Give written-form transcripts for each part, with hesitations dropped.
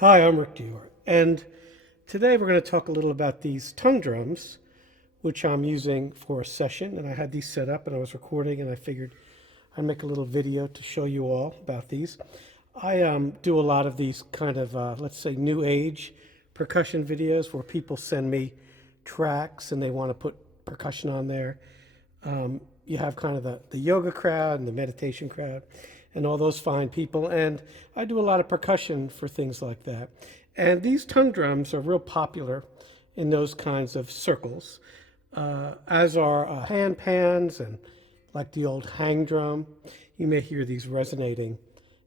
Hi, I'm Rick Dior, and today we're going to talk a little about these tongue drums, which I'm using for a session. And I had these set up and I was recording, and I figured I'd make a little video to show you all about these. I do a lot of these kind of, let's say, new age percussion videos where people send me tracks and they want to put percussion on there. You have kind of the yoga crowd and the meditation crowd and all those fine people. And I do a lot of percussion for things like that. And these tongue drums are real popular in those kinds of circles, as are hand pans and like the old hang drum. You may hear these resonating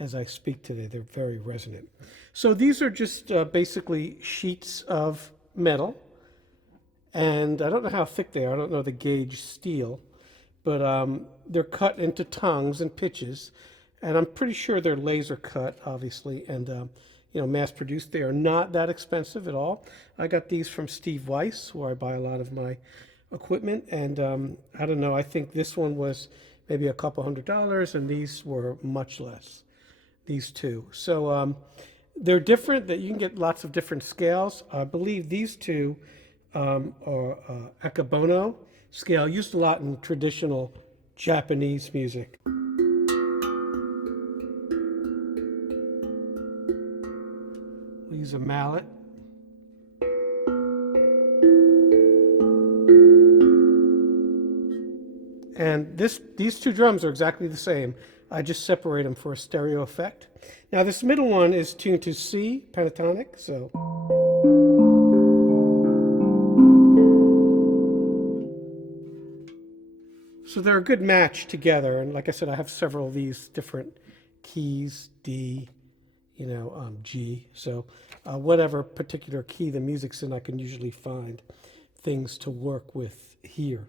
as I speak today. They're very resonant. So these are just basically sheets of metal. And I don't know how thick they are. I don't know the gauge steel, but they're cut into tongues and pitches, and I'm pretty sure they're laser cut, obviously, and mass produced. They are not that expensive at all. I got these from Steve Weiss, where I buy a lot of my equipment, and I don't know. I think this one was maybe a couple $100, and these were much less. These two. So they're different. That you can get lots of different scales. I believe these two are Akebono scale, used a lot in traditional Japanese music. We'll use a mallet. And these two drums are exactly the same. I just separate them for a stereo effect. Now this middle one is tuned to C, pentatonic, so. So they're a good match together, and like I said, I have several of these different keys, D, G. So whatever particular key the music's in, I can usually find things to work with here.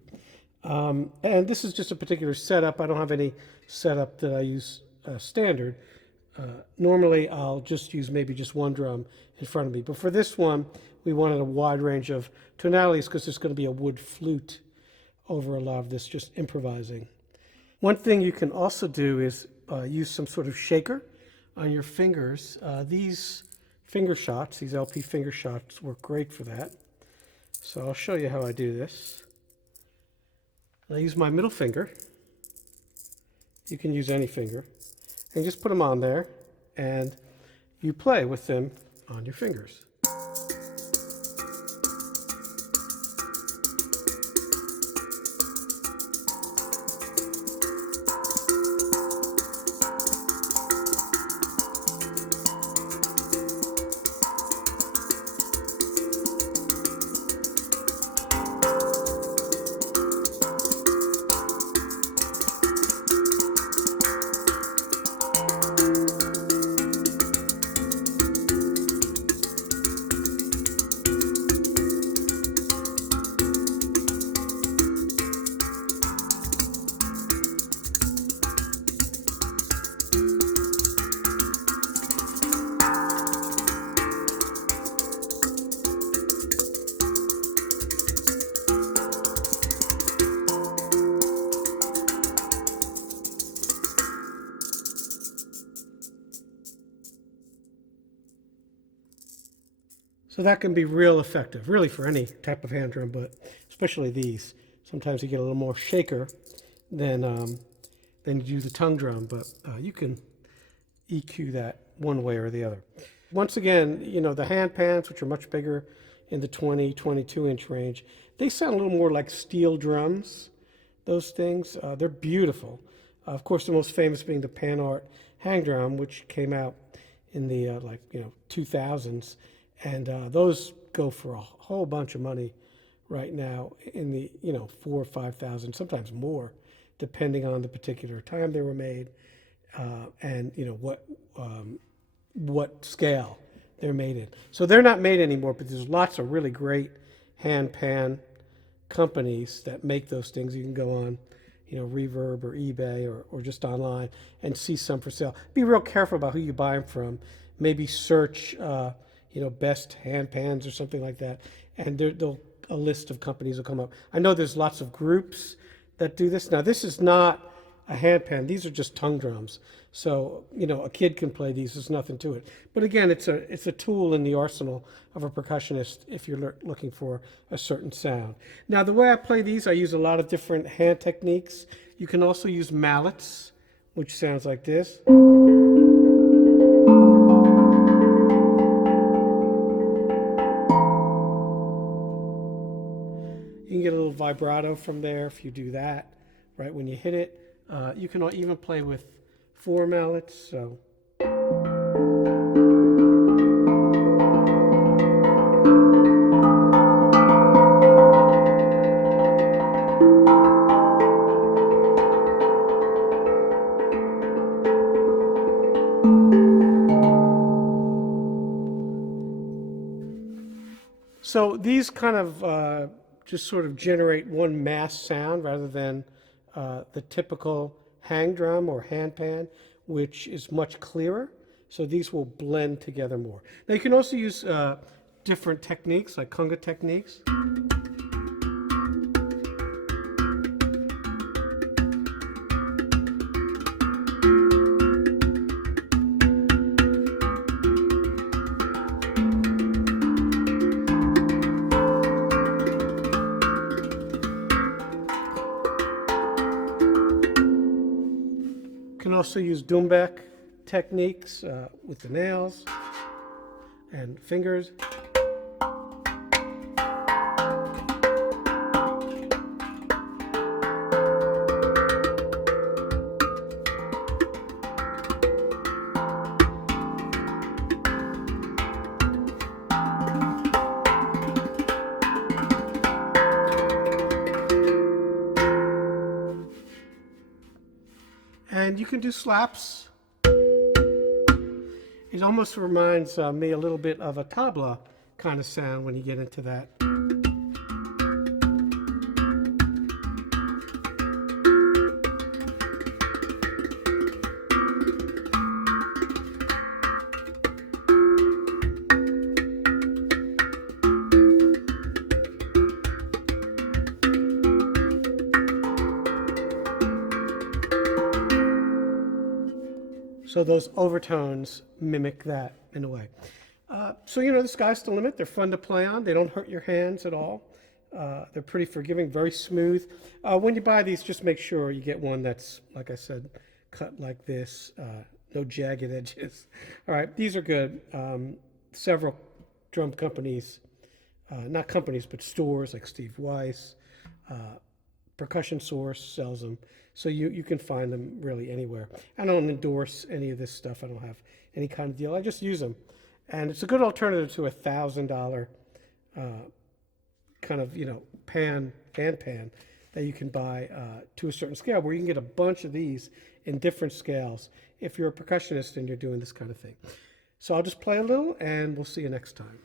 And this is just a particular setup. I don't have any setup that I use standard. Normally, I'll just use maybe just one drum in front of me. But for this one, we wanted a wide range of tonalities because there's going to be a wood flute over a lot of this, just improvising. One thing you can also do is use some sort of shaker on your fingers. These finger shots, these LP finger shots, work great for that. So I'll show you how I do this. I use my middle finger. You can use any finger. And just put them on there, and you play with them on your fingers. So that can be real effective, really for any type of hand drum, but especially these. Sometimes you get a little more shaker than you do the tongue drum, but you can EQ that one way or the other. Once again, the hand pans, which are much bigger in the 20, 22-inch range, they sound a little more like steel drums, those things. They're beautiful. Of course, the most famous being the Pan Art hang drum, which came out in the 2000s. And those go for a whole bunch of money right now in the, 4,000 or 5,000, sometimes more, depending on the particular time they were made, and what scale they're made in. So they're not made anymore, but there's lots of really great hand pan companies that make those things. You can go on, Reverb or eBay or just online and see some for sale. Be real careful about who you buy them from. Maybe search best hand pans or something like that, and a list of companies will come up. I know there's lots of groups that do this. Now, this is not a hand pan. These are just tongue drums. So, you know, a kid can play these. There's nothing to it. But again, it's a tool in the arsenal of a percussionist if you're looking for a certain sound. Now, the way I play these, I use a lot of different hand techniques. You can also use mallets, which sounds like this. You can get a little vibrato from there if you do that, right when you hit it. You can even play with 4 mallets. So. So these kind of just sort of generate one mass sound rather than the typical hang drum or hand pan, which is much clearer. So these will blend together more. Now you can also use different techniques, like conga techniques. You can also use Dumbek techniques with the nails and fingers. And you can do slaps. It almost reminds me a little bit of a tabla kind of sound when you get into that. So those overtones mimic that in a way. So, you know, the sky's the limit. They're fun to play on. They don't hurt your hands at all. They're pretty forgiving, very smooth. When you buy these, just make sure you get one that's, like I said, cut like this, no jagged edges. All right, these are good. Several drum companies, not companies, but stores like Steve Weiss, Percussion Source sells them. So you can find them really anywhere. I don't endorse any of this stuff. I don't have any kind of deal. I just use them. And it's a good alternative to $1,000 kind of, you know, hand pan that you can buy to a certain scale, where you can get a bunch of these in different scales if you're a percussionist and you're doing this kind of thing. So I'll just play a little and we'll see you next time.